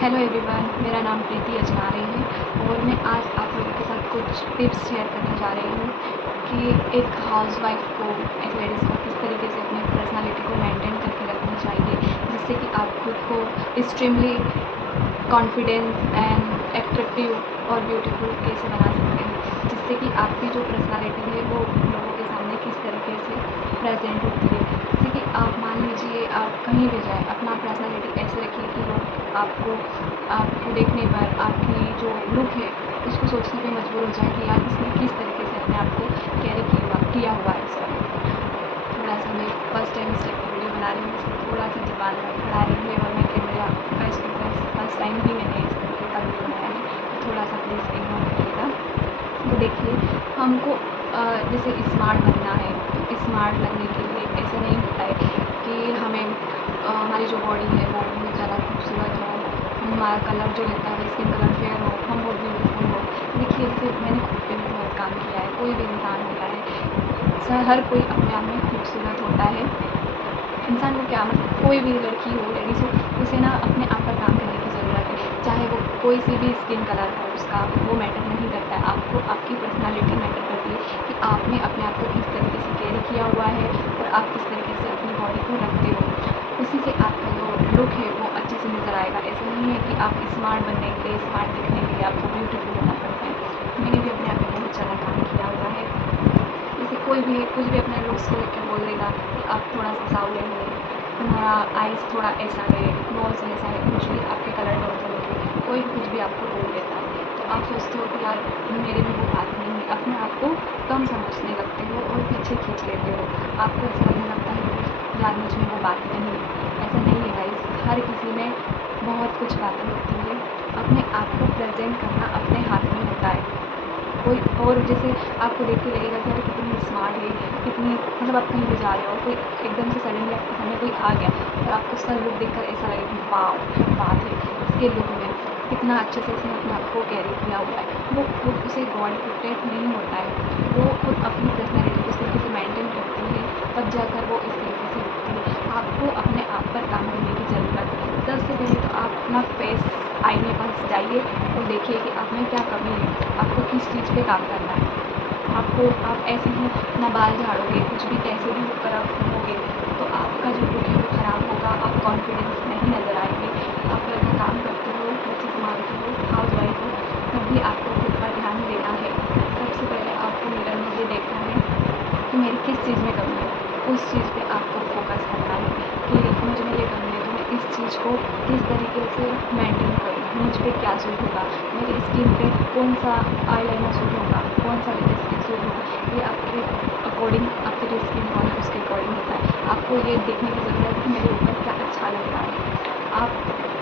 Hello everyone, मेरा नाम प्रीति अजनारी है और मैं आज आप लोगों के साथ कुछ टिप्स शेयर करने जा रही हूँ कि एक हाउसवाइफ को, एक लेडीज़ को किस तरीके से अपनी पर्सनालिटी को मेंटेन करके रखना चाहिए, जिससे कि आप खुद को एक्सट्रीमली कॉन्फिडेंस एंड एट्रैक्टिव और ब्यूटीफुल कैसे बना सकते हैं, जिससे कि आपकी जो पर्सनालिटी है वो लोगों के सामने किस तरीके से प्रेजेंट होती है। जैसे कि आप मान लीजिए आप कहीं भी जाएँ, अपना पर्सनालिटी ऐसे रखिए कि लोग आपको देखने पर आपकी जो लुक है उसको सोचने पे मजबूर हो जाए कि यार इसने किस तरीके से अपने आप को कैरी किया हुआ है। सॉरी, थोड़ा सा मैं फर्स्ट टाइम इस टाइप की वीडियो बना रही हूँ, इसलिए थोड़ा सा ज़बान लड़खड़ा रही है और मैं camera face to face first time ही मैंने इस तरीके का वीडियो बनाया है, तो थोड़ा सा प्लीज़ इग्नोर करिएगा। तो देखिए, हमको जैसे स्मार्ट बनना है तो स्मार्ट लगने के लिए ऐसा नहीं होता है कि हमें हमारी जो बॉडी है वो बहुत ज़्यादा खूबसूरत हो, हमारा कलर जो रहता है स्किन कलर फेयर हो, हम बहुत ब्यूटीफुल हो। देखिए, जैसे मैंने खुद पे भी बहुत काम किया है, कोई भी इंसान होता है, हर कोई अपने आप में खूबसूरत होता है। इंसान को क्या, मतलब कोई भी लड़की हो, लेडीज़ हो, उसे ना अपने आप पर काम करने की ज़रूरत है। चाहे वो कोई सी भी स्किन कलर हो उसका, वो मैटर नहीं करता है। आपको आपकी पर्सनालिटी मैटर करती है कि आपने अपने आप को किस तरीके से कैरी किया हुआ है और आप किस तरीके से अपनी बॉडी को रखते हो। उसी से आपका जो लुक है वो अच्छे से नज़र आएगा। ऐसा नहीं है कि आप स्मार्ट बनने के लिए, स्मार्ट दिखने के लिए आपको ब्यूटीफुल होना पड़ता है। मैंने भी अपने आप में बहुत ज़्यादा काम किया हुआ है। जैसे कोई भी है, कुछ भी अपने लुक्स को लेकर बोल देगा कि आप थोड़ा सा सावले हो, तुम्हारा आइज़ थोड़ा ऐसा है, नोज़ ऐसा है, कुछ भी आपके कलर टोन को लेके कोई भी कुछ भी आपको बोल देता है, तो आप सोचते हो कि यार मेरे में वो बात नहीं है, अपने आप को कम समझने लगते हो और पीछे खींच लेते हो। आपको ऐसा लगने लगता है कि यार मुझ में वो बात नहीं है। ऐसा नहीं है गाइस, हर किसी में बहुत कुछ बातें होती है। अपने आप को प्रेजेंट करना अपने हाथ में होता है। कोई और जैसे आपको देख के लगेगा कि अरे कितनी स्मार्ट है, कितनी, मतलब आप कहीं भी जा रहे हो, कोई एकदम से सडनली आपके सामने कोई आ गया और आपको उसका लुक देखकर ऐसा लगे कि वाओ क्या बात है, इसके लुक में कितना अच्छे से इसने अपने आप को कैरी किया हुआ है। वो खुद उसे गॉड गिफ्टेड नहीं होता है, वो खुद अपनी पर्सनैलिटी को इस तरीके से मेंटेन करती है, तब जाकर वो इस तरीके से दिखती है। आपको अपने आप पर काम करने की ज़रूरत है। सबसे पहले तो आप अपना फेस आईने पास जाइए और देखिए कि आप में क्या कमी है, आपको किस चीज़ पे काम करना है। आप ऐसे ही ना बाल झाड़ोगे, कुछ भी कैसे भी होकर आप घूमोगे तो आपका जो लुक है वो ख़राब होगा, आप कॉन्फिडेंस नहीं नज़र आएंगे। आप घर का काम करते हो, बच्चे संभालते हो, हाउसवाइफ हो, तब भी आपको खुद पर ध्यान देना है। सबसे पहले आपको मिरर में ये देखना है कि मेरी किस चीज़ में कमी है, उस चीज़ पे आपको फोकस करना है कि मुझ में ये कमी है तो मैं इस चीज़ को किस तरीके से मेंटेन करूँ, मुझ पे क्या सूट होगा, मेरी स्किन पे कौन सा आईलाइनर सूट होगा, कौन सा लिपस्टिक सूट होगा। ये आपके अकॉर्डिंग, आपकी जो स्किन टोन है उसके अकॉर्डिंग होता है। आपको ये देखने की ज़रूरत है कि मेरे ऊपर क्या अच्छा लग रहा है। आप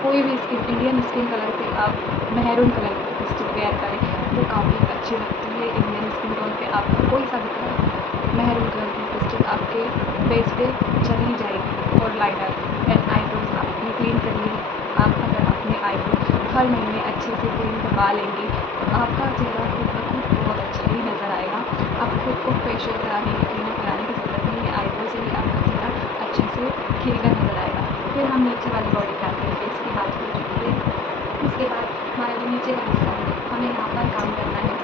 कोई भी इंडियन स्किन कलर पे आप मेहरून कलर की लिपस्टिक वेयर करें, वो काफ़ी अच्छी लगती है। इंडियन स्किन टोन पे आपका कोई सा भी कलर, मेहरून कलर की लिपस्टिक आपके फेस पे चली जाएगी। और लाइनर एंड आईब्रोज आपने क्लीन कर ली, आप अगर अपने आईब्रोज हर महीने अच्छे से क्लीन करवा लेंगे तो आपका चेहरा खुद ब खुद बहुत अच्छा ही नज़र आएगा। आप खुद को फेशियल कराने की, क्लीनअप कराने की ज़रूरत नहीं है, आईब्रो से ही आपका चेहरा अच्छे से खिलकर नज़र आएगा। फिर हम नीचे वाली बॉडी पे आते हैं, फेस की बात हो चुकी है। उसके बाद हमारा जो नीचे का हिस्सा है, हमें यहाँ पर काम करना है।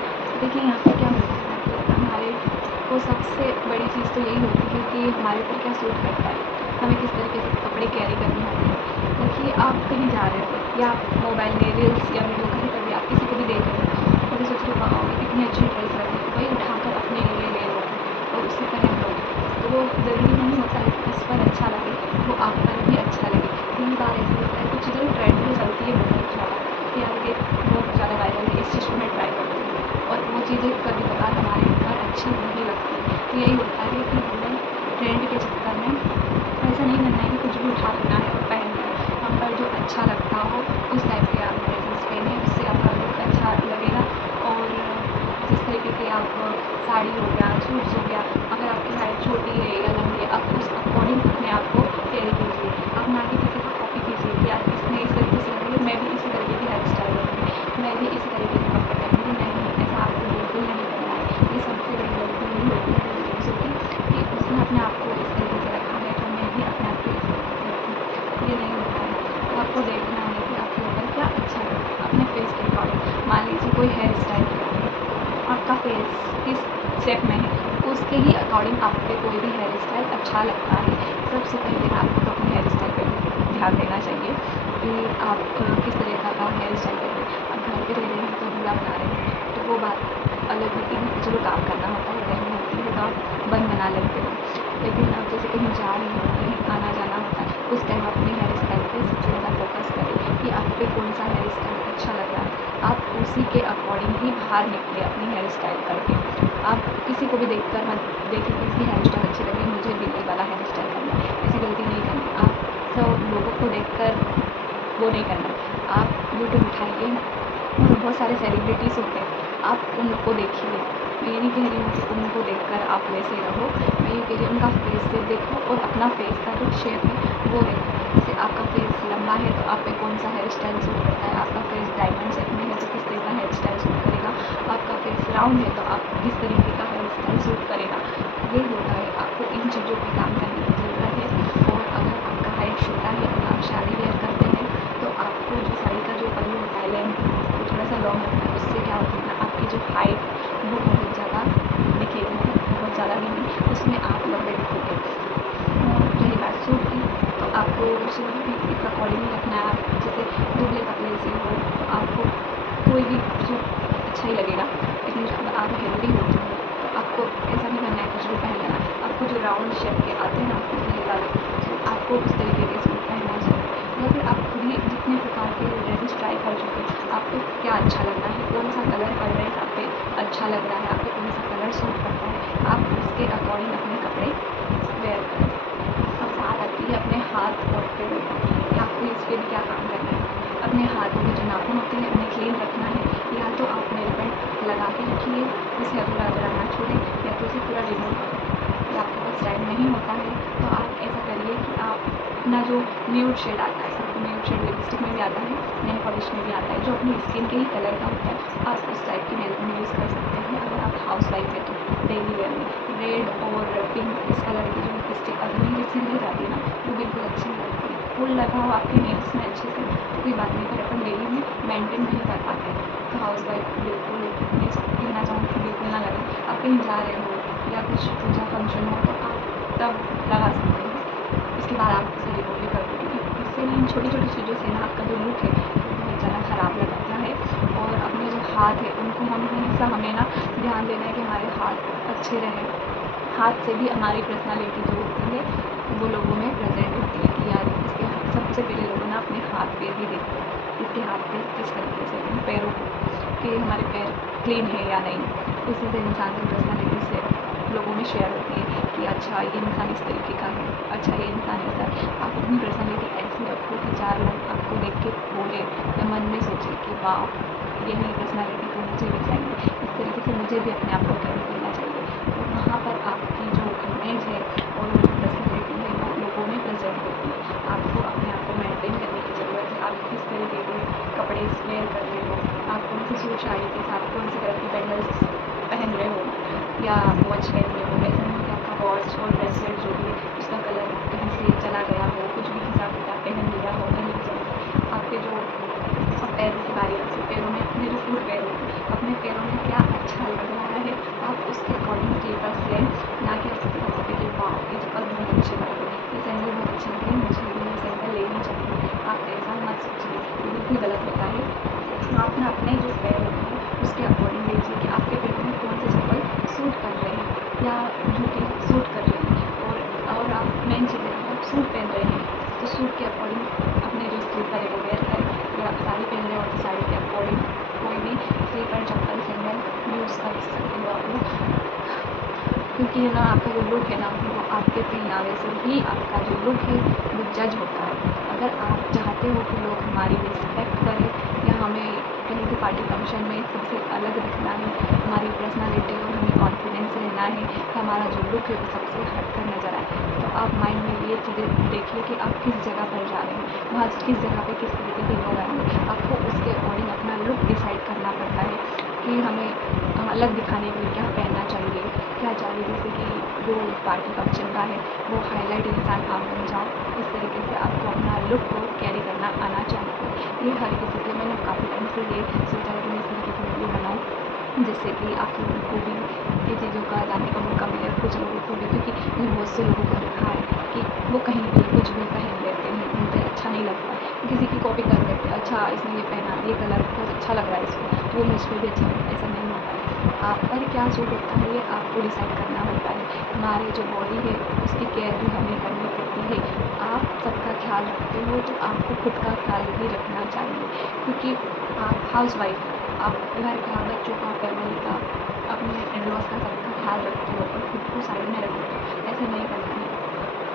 देखिए, यहाँ पे क्या होता है कि हमारे को सबसे बड़ी चीज़ तो यही होती है कि हमारे ऊपर क्या सूट करता है, हमें किस तरीके से कपड़े कैरी करने होते हैं। देखिए, आप कहीं जा रहे हो या आप मोबाइल में रील्स या वीडियो कहीं पर भी आप किसी को भी देख रहे हो और भी सोच रहे हो वाओ ये कितनी अच्छी ड्रेस लग रही है, वही उठाकर अपने लिए ले लोगे और उसे पहन लोगे, तो वो ज़रूरी नहीं होता है कि उस पर अच्छा लगे, वो आप पर भी अच्छा लगे। कई बार ऐसा होता है, कुछ चीज़ें ट्रेंड में चलती है बहुत ज़्यादा कि यार ये बहुत ज़्यादा वायरल है, इस चीज़ को मैं ट्राई करती हूँ, और वो चीज़ें कभी कभार हमारे ऊपर अच्छी नहीं लगती। तो यही होता है कि हमें ट्रेंड के चक्कर में ऐसा नहीं करना है कि कुछ भी उठा लेना है और पहनना है। हम पर जो अच्छा लगता हो उस टाइप के आप ड्रेसेस पहने, उससे आपका लुक अच्छा लगेगा। और जिस तरीके के आप साड़ी हो गया, सूट्स हो गया, अगर आपकी हाइट छोटी है या लंबी है, आप उस अकॉर्डिंग अपने आप को कैरी कीजिए। आप ना कि किसी को कॉपी कीजिए कि यार इसने इस तरीके से लगी है, मैं भी इसी तरीके की हेयर स्टाइल रखूँगी, मैं भी इसी तरीके के कपड़े पहनूँगी। नहीं, ऐसा आपको बिल्कुल नहीं करना है। ये सबसे बड़ी गलती यही होती है लेडीज़ों की कि उसने अपने आप को इस तरीके से रखा है तो मैं भी अपने आप को इस तरीके से रखूँ। ये नहीं होता है। आपको देखना है कि आपके ऊपर क्या जैसे कोई हेयर स्टाइल है, आपका फेस किस शेप में है, उसके ही अकॉर्डिंग आप पे कोई भी हेयर स्टाइल अच्छा लगता है। सबसे पहले आपको तो अपने हेयर स्टाइल पे ध्यान देना चाहिए कि आप किस तरीक़ा का हेयर स्टाइल कर रहे हैं। आप घर पे रह रहे हैं तो दूल्हा बना रहे हैं तो वो बात अलग होती है, चलो काम करना होता है, गर्मी होती है तो आप बन बना लेते हो। लेकिन आप जैसे कहीं जा रहे हो, कहीं आना जाना होता है, उस टाइम अपने हेयर स्टाइल पे सबसे ज़्यादा फोकस करें कि आप पे कौन सा हेयर स्टाइल अच्छा लग रहा है। आप उसी के अकॉर्डिंग ही बाहर निकले अपनी हेयर स्टाइल करके। आप किसी को भी देखकर मत देखें कि इसकी हेयर स्टाइल अच्छी लगी, मुझे भी ये वाला हेयर स्टाइल करना है, ऐसी गलती नहीं करनी। आप सब लोगों को देखकर वो नहीं करना। आप यूट्यूब उठाइए और बहुत सारे सेलिब्रिटीज़ होते हैं, आप उनको देखिए। मैं ये नहीं कह रही हूँ कि उनको देखकर आप वैसे रहो, मैं ये कह रही हूँ उनका फेस से देखो और अपना फेस का जो शेप है वो देखो। जैसे आपका फेस लंबा है तो आप पे कौन सा हेयर स्टाइल सूट करता है, आपका फेस डायमंड शेप में है तो किस तरह का हेयर स्टाइल सूट करेगा, आपका फेस राउंड है तो आप किस तरीके का हेयर स्टाइल सूट करेगा। ये होता है, आपको इन चीज़ों पर काम करने की ज़रूरत है। और अगर आपका हाइट छोटा है और आप साड़ी वेयर करते हैं तो आपको जो साड़ी का जो पल्लू होता है लेंथ वो थोड़ा सा लॉन्ग रखना है। उससे क्या होता है ना, आपकी जो हाइट वो बहुत ज़्यादा दिखेगी, बहुत ज़्यादा भी नहीं, उसमें आप लंबे दिखोगे। और रही बात सूट की, तो आपको सूट भी इस अकॉर्डिंग ही रखना है। आप जैसे दुबले पतले से हो तो आपको कोई भी सूट अच्छा ही लगेगा, लेकिन जब आप हेल्दी होते हो तो आपको ऐसा नहीं करना है कुछ भी पहन लेना। आपको जो राउंड शेप के आते हैं ना दुबले वाले, तो आपको उस तरीके के सूट पहनना चाहिए। या फिर आप खुद ही जितने प्रकार के ड्रेसेस ट्राई कर चुके हैं, आपको क्या अच्छा लग रहा है, कौन सा कलर का ड्रेस आप पे अच्छा लग रहा है, आप पे कौन सा कलर सूट करता है, आप उसके अकॉर्डिंग अपने कपड़े वेयर करें। अब बात आती है अपने हाथ और पैरों की कि आपको इस पे भी क्या काम करना है। अपने हाथों के जो नाखून होते हैं उन्हें क्लीन रखना है। या तो आप नेल पेंट लगा के रखिए, उसे अधूरा अधूरा ना छोड़ें, या तो उसे पूरा रिमूव करें। या आपके पास टाइम नहीं होता है तो आप ऐसा करिए कि आप अपना जो न्यूड शेड आता है, आपको न्यूड शेड लिपस्टिक में भी आता है, नेल पॉलिश में भी आता है, जो अपनी स्किन के ही कलर का होता है, आप उस टाइप की नेल पेंट यूज़ कर सकते हैं। अगर आप हाउस वाइफ है तो डेली वेयर में रेड और पिंक इस कलर की जो लिपस्टिक अभी लिपस्टिक नहीं जाती है ना, वो बिल्कुल अच्छी नहीं लगती। फूल लगा हो आपके नेल्स में अच्छे से तो कोई बात नहीं, पर अपन डेली में मेंटेन नहीं कर पाते हैं तो हाउस वाइफ बिल्कुल मैं कहना चाहूँ कि बिल्कुल ना लगे। आप कहीं जा रहे हो या कुछ पूजा फंक्शन हो तो आप तब लगा सकते हैं, उसके बाद आप उसे रिमूव भी कर दो, क्योंकि इससे ना इन छोटी छोटी चीज़ों से ना आपका जो लुक है वो बहुत ज़्यादा ख़राब लगता है। और अपने जो हाथ है उनको हम हमेशा हमें ना ध्यान देना है कि हमारे हाथ अच्छे रहें। हाथ से भी हमारी पर्सनालिटी जो होती है वो लोगों में प्रेजेंट होती है कि यार इसके सबसे पहले लोगों ना अपने हाथ पैर भी देखते हैं, इसके हाथ पैर किस तरीके से हैं, पैरों को कि हमारे पैर क्लीन है या नहीं। उसी से इंसान की पर्सनालिटी से लोगों में शेयर होती है कि अच्छा ये इंसान इस तरीके का है, अच्छा ये इंसान ऐसा है। आप अपनी पर्सनालिटी ऐसी रखो कि 4 लोग आपको देख के बोले या मन में सोचे कि वाह यही पर्सनालिटी तो मुझे भी चाहिए, इस तरीके से मुझे भी अपने आप को कैरी करना चाहिए। तो वहाँ पर आपकी जो इमेज है और वो जो पर्सनालिटी है वो लोगों में प्रेजेंट होती है। आपको अपने आप को मेंटेन करने की ज़रूरत है। आप किस तरीके के कपड़े वेयर कर रहे हो, आप कौन सी सूट साड़ी के साथ कौन सी तरह की बैंगल्स पहन रहे हो या वॉच पहन रहे हो। ऐसा नहीं कि आपका वॉच और ब्रेसलेट जो भी है उसका कलर कहीं से चला गया हो, कुछ भी हिसाब किताब पहन लिया हो, नहीं हो सकता। आपके जो पैरों की बारी आती है, पैरों में अपने जो फुट पैर होते हैं, अपने पैरों में क्या अच्छा लग रहा है आप उसके अकॉर्डिंग स्लीपर्स लें, ना कि आप किसी को बोले कि वाह ये चप्पल बहुत अच्छी लग रही है, ये सैंडल बहुत अच्छी लग रही है, मुझे भी ये सैंडल लेनी चाहिए। आप ऐसा मत सोचिए, ये बिल्कुल गलत होता है। आप ना अपने जो पैर होते हैं उसके अकॉर्डिंग देखिए कि आपके पैरों में कौन से चप्पल सूट कर रहे हैं या जूते सूट कर रहे हैं। और आप मेन चीज़ है, अगर आप सूट पहन रहे हैं तो सूट के अकॉर्डिंग अपने जो स्लीपर है वो वेयर करें, या आप साड़ी पहन रहे हो तो साड़ी के अकॉर्डिंग कोई भी स्लीपर चप्पल सैंडल यूज़ कर सकते हो आप लोग। क्योंकि है ना आपका जो लुक है ना वो आपके पहनावे से ही आपका जो लुक है वो जज होता है। अगर आप चाहते हो कि लोग हमारी रिस्पेक्ट करें या हमें कहीं भी पार्टी फंक्शन में सबसे अलग दिखना है, हमारी पर्सनालिटी और हमें कॉन्फिडेंस रहना है कि हमारा जो लुक है वो सबसे हटकर नज़र आए, तो आप माइंड में ये चीज़ें देखिए कि आप किस जगह पर जा रहे हैं, वहाँ किस जगह पे किस तरीके के लोग आएंगे। आपको उसके अकॉर्डिंग अपना लुक डिसाइड करना पड़ता है कि हमें अलग दिखाने के लिए क्या पहनना चाहिए, क्या चाहिए। जैसे कि जो पार्टी फंक्शन का है वो हाईलाइट इंसान आप बन जाओ, इस तरीके से आपको अपना लुक को कैरी करना आना चाहिए। ये हर किसी को, मैंने काफ़ी टाइम से ये सोचा है कि मैं इस तरीके की वीडियो बनाऊँ जिससे कि आप लोगों को भी ये चीज़ों का जानने का मौका मिले, और कुछ लोगों को भी, क्योंकि मैंने बहुत से लोगों को देखा है कि वो कहीं भी कुछ भी पहन लेते हैं, उनको अच्छा नहीं लगता, किसी की कॉपी कर लेते हैं, अच्छा इसने ये पहना, ये कलर बहुत अच्छा लग रहा है इसको, तो वो मुझ पर भी अच्छा लगता है। ऐसा नहीं होता है, आप पर क्या सूट होता है ये आपको डिसाइड करना होता है। हमारी जो बॉडी है उसकी केयर भी हमें करनी पड़ती है। आप सबका ख्याल रखते हो तो आपको खुद का ख्याल भी रखना चाहिए, क्योंकि आप हाउस वाइफ हो, आप घर का, बच्चों का, फैमिली का, अपने इन-लॉज़ का सबका ख्याल रखते हो और खुद को साइड में रखते हो। ऐसा नहीं करना है,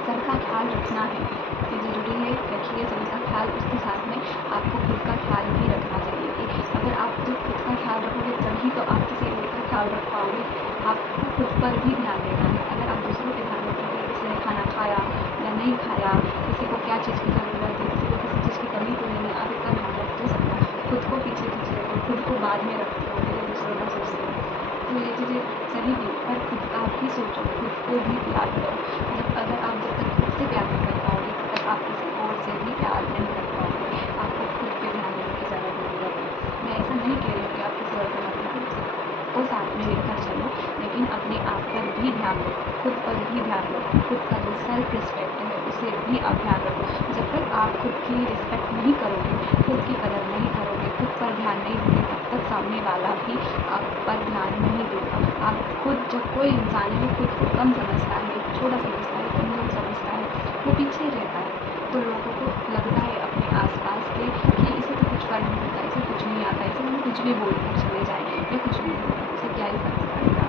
सबका ख्याल रखना है, ये ज़रूरी है, रखिए सभी का ख्याल। उसके साथ में आपको खुद का ख्याल भी रखना चाहिए कि अगर आप जब खुद का ख्याल रखोगे तभी तो आप किसी और का ख्याल रख पाओगे। आपको खुद पर भी ध्यान देना है। अगर आप दूसरों पे ध्यान रखोगे, किसी ने खाना खाया या नहीं खाया, किसी को क्या चीज़ की ज़रूरत है, किसी को किसी चीज़ की कमी तो नहीं है, आप इतना ध्यान रखते हो सबका, खुद को पीछे खींच लेते हो, खुद को बाद में रखते हो, पहले दूसरों का सोचते हो। तो ये चीज़ें सही भी, पर खुद का भी सोचो, खुद को भी प्यार करो। जब तक खुद से प्यार नहीं कर पाओगे तब तक आप किसी और से भी प्यार नहीं कर पाओगे। आपको खुद पे ध्यान देने की ज़्यादा ज़रूरत है। मैं ऐसा नहीं कह रही हूँ कि आप किसी और पे मत ध्यान दो, सबको साथ में लेकर चलो, लेकिन अपने आप पर भी ध्यान दो, खुद पर भी ध्यान दो, खुद का जो सेल्फ रिस्पेक्ट है उसे भी आप ध्यान रखो। जब तक आप खुद की रिस्पेक्ट नहीं करोगे, खुद की कदर नहीं करोगे, खुद पर ध्यान नहीं दोगे, तब तक सामने वाला भी आप पर ध्यान नहीं देगा। आप खुद, जब कोई इंसान है वो खुद को कम समझता है, छोटा समझता है, कमज़ोर समझता है, वो पीछे रहता है, तो लोगों को लगता है अपने आस-पास के कि इसे तो कुछ फ़र्क नहीं पड़ता, इसे कुछ नहीं आता, इसे हम कुछ भी बोल कर चले जाएँ या कुछ भी बोलें, इसे क्या ही फ़र्क पड़ेगा।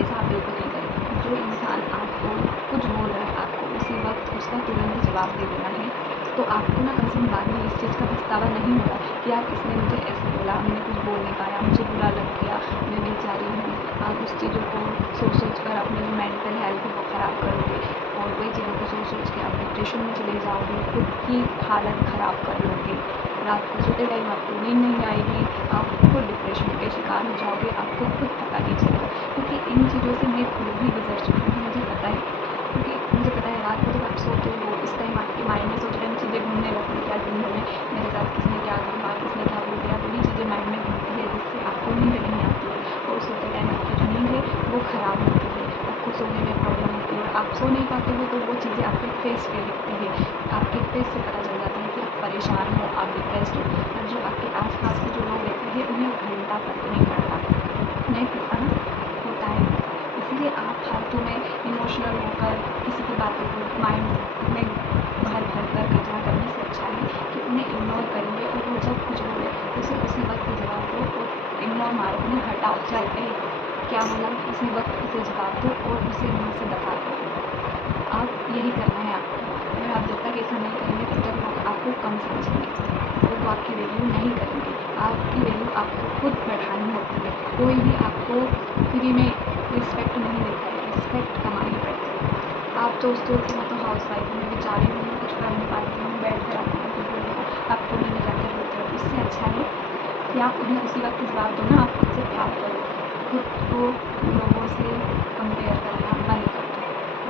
ऐसा आप बिल्कुल नहीं करें। जो इंसान आपको कुछ बोल रहा है, आपको उसी वक़्त उसका तुरंत जवाब दे देना है, तो आपको ना कम से कम बाद में इस चीज़ का पछतावा नहीं होगा कि यार इसने मुझे ऐसे बोला, मैंने कुछ बोल नहीं पाया, मुझे बुरा लग गया, मैं बेचारी हूँ। आप उस चीज़ों को सोच-सोच कर अपनी जो मेंटल हेल्थ है वो ख़राब करोगे, और वही चीज़ों को सोच-सोच के आप डिप्रेशन में चले जाओगे, खुद की हालत ख़राब कर लोगे। रात को सोते टाइम आपको नींद नहीं आएगी, आप खुद डिप्रेशन के शिकार हो जाओगे, आपको खुद पता नहीं चलेगा। क्योंकि इन चीज़ों से मैं खुद भी गुज़र चुकी हूँ, मुझे पता है। क्योंकि मुझे पता है रात को जब आप सोते हो इस टाइम आपके माइंड में सोच रहे चीज़ें घूमने लगती है, दिन भर में मेरे साथ किसने क्या कहा, किसने क्या बोल दिया, वही चीज़ें माइंड में घूमती है जिससे आपको नींद नहीं आती है, और सोते टाइम आपकी जो नींद है वो ख़राब होती है, आपको सोने में प्रॉब्लम होती है, और आप सो नहीं पाते हो तो वो चीज़ें आपके फेस पे दिखती है। आपके फेस से पता चल जाता है कि आप परेशान हो, आप डिप्रेस्ड हो, और जो आपके आस-पास के जो लोग रहते हैं उन्हें घंटा फ़र्क नहीं पड़ता। नहीं पड़ता ना, होता है ऐसा। इसलिए आप फालतू में इमोशनल होकर किसी की बातों को माइंड में भर कर कचरा करने से अच्छा है कि उन्हें इग्नोर करिए, और वो जब कुछ बोले उसे उसी वक्त जवाब दो, और इग्नोर मारो, उन्हें हटाओ, चल क्या बोला, उसी वक्त उसे जवाब दो और उसे वहाँ से बता दो। आप यही करना है आपको। अगर आप जब तक ऐसा नहीं करेंगे तब तक लोग आपको कम समझेंगे, और वो आपकी वैल्यू नहीं करेंगे। आपकी वैल्यू आपको खुद बढ़ानी होती है। कोई भी आपको फ्री में रिस्पेक्ट नहीं देता है, रिस्पेक्ट कमानी पड़ती है। आप सोचते हो कि मैं तो हाउस वाइफ हूँ, मैं बेचारी हूँ, मैं कुछ कर नहीं पाती हूँ, बैठ कर आती हूँ, कुछ बोलेगा, आप कोने में जाकर रोते हो। इससे अच्छा है कि आप उन्हें उसी वक्त जवाब दो ना, आप खुद से प्यार करो, खुद को लोगों से कंपेयर करना बंद कर दो।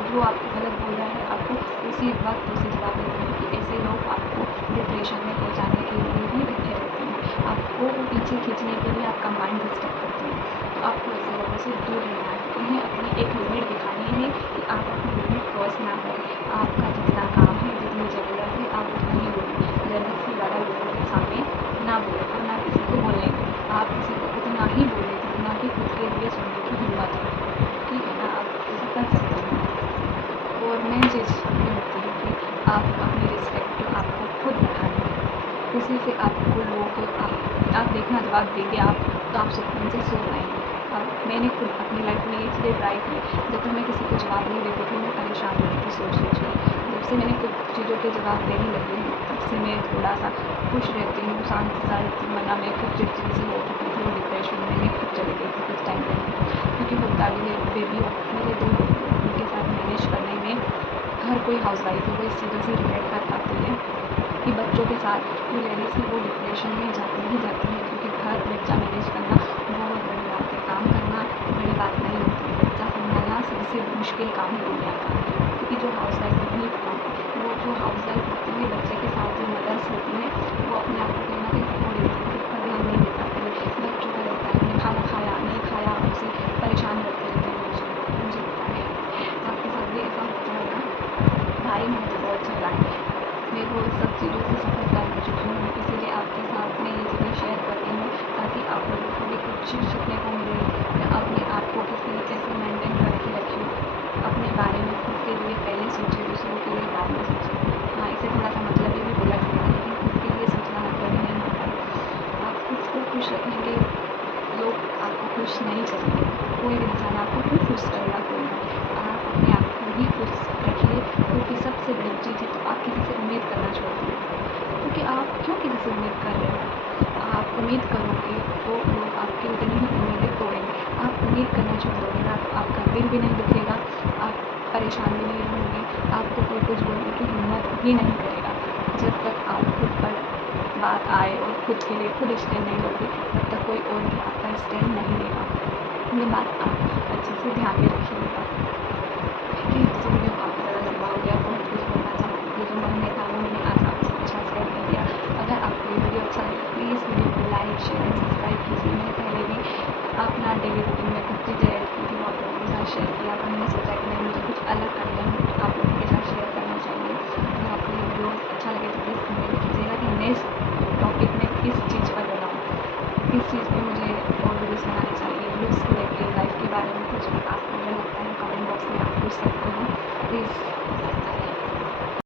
जो आपको गलत बोल रहा है आपको उसी वक्त उसे जवाब देना है, कि ऐसे लोग आपको डिप्रेशन में पहुंचाने के लिए ही बैठे रहते हैं, आपको वो पीछे खींचने के लिए आपका माइंड डिस्टर्ब करते हैं। तो आपको ऐसे लोगों से दूर रहना है, उन्हें अपनी एक लिमिट दिखानी है कि आप अपनी लिमिट क्रॉस ना करें। आपका जितना काम है, जितनी ज़रूरत है, आप उतना ही बोलें, ज़रूरत से ज़्यादा लोगों के सामने ना बोलें, और ना किसी को बोलने दें। आप किसी को उतना ही बोलें जितना कि खुद के लिए सुनने की हिम्मत हो। ठीक है ना, आप ऐसा कर सकते हैं। और मेन चीज़ ये होती है कि आप अपनी रिस्पेक्ट जो आपको खुद बढ़ानी है, उसी से आपको लोग आप देखना जवाब देंगे, आप तो आप सुकून से सो पाएँगे। अब मैंने खुद अपनी लाइफ में ये चीज़ें ट्राई की। जब तक मैं किसी को जवाब नहीं देती थी, मैं परेशान होती थी सोच-सोच कर। जब से मैंने कुछ चीज़ों के जवाब देने लगी हूँ, तब से मैं थोड़ा-सा खुश रहती हूँ, शांत-सा रहती हूँ, वरना मैं खुद चिड़चिड़ी सी हो चुकी थी, और डिप्रेशन में मैं खुद चली गई थी कुछ टाइम पहले। क्योंकि होता भी है, बेबी हो, मेरे 2 बेबी हैं, उनके साथ मैनेज करने में हर कोई हाउसवाइफ है वो इस चीज़ों से रिलेट कर पाती है कि बच्चों के साथ जो लेडीज़ है वो डिप्रेशन में जाती ही जाती है, क्योंकि घर बच्चा मैनेज करना बहुत बड़ी बात है। काम करना बड़ी बात नहीं होती है, बच्चा संभालना सबसे मुश्किल काम है दुनिया का। क्योंकि जो हाउसवाइफ होती है, वो जो हाउसवाइफ होती है, बच्चे के साथ जो मदर्स होती हैं, वो अपने आप चीज़ सीखने को मिले, या अपने आप को किस तरीके से मेंटेन करके रखें। अपने बारे में खुद के लिए पहले सोचें, दूसरों के लिए बाद में सोचें। हाँ, इसे थोड़ा-सा मतलबी भी बोला जाता है, लेकिन खुद के लिए सोचना मतलबी नहीं होता है। आप खुद को खुश रखेंगे, लोग आपको खुश नहीं करेंगे। कोई भी इंसान आपको क्यों खुश करेगा? कोई नहीं। आप अपने आप को ही खुश रखिए, क्योंकि सबसे बड़ी चीज़ है तो आप किसी से उम्मीद करना छोड़ दीजिए। क्योंकि आप क्यों किसी से उम्मीद कर रहे हो? आप उम्मीद करोगे तो लोग आपकी उतनी ही उम्मीदें तोड़ेंगे। आप उम्मीद करना छोड़ दोगे ना, तो आपका दिल भी नहीं दुखेगा, आप परेशान भी नहीं रहोगे, आपको कोई कुछ बोलने की हिम्मत भी नहीं करेगा। जब तक आप खुद पर बात आए और खुद के लिए खुद स्टैंड नहीं लोगे, तब तक कोई और भी आपका स्टैंड नहीं लेगा। ये बात आप अच्छे से ध्यान में रखिएगा। ठीक है, तो वीडियो काफ़ी ज़्यादा लंबा हो गया, बहुत कुछ बोलना चाहती थी, जो मन में था वो मैंने आज आपके साथ शेयर कर दिया। अगर आपको ये वीडियो अच्छा लगे, प्लीज़ वीडियो को लाइक, शेयर एंड सब्सक्राइब कीजिए। मैंने पहले भी अपना डेली रूटीन में कुछ चीज़ें ऐड की थी, वो आप लोगों के साथ शेयर किया, पर मैंने सोचा कि नहीं, मुझे कुछ अलग कंटेंट आप लोगों के साथ शेयर करना चाहिए। अगर आपको ये वीडियो अच्छा लगे तो प्लीज़ कमेंट कीजिएगा कि नेक्स्ट टॉपिक में किस चीज़ पर बनाऊँ, किस चीज़ पे मुझे और वीडियोज़ बनानी चाहिए, लुक्स को लेके, लाइफ के बारे में कुछ भी आपको अगर लगता है कमेंट बॉक्स में आप पूछ सकते हो। प्लीज़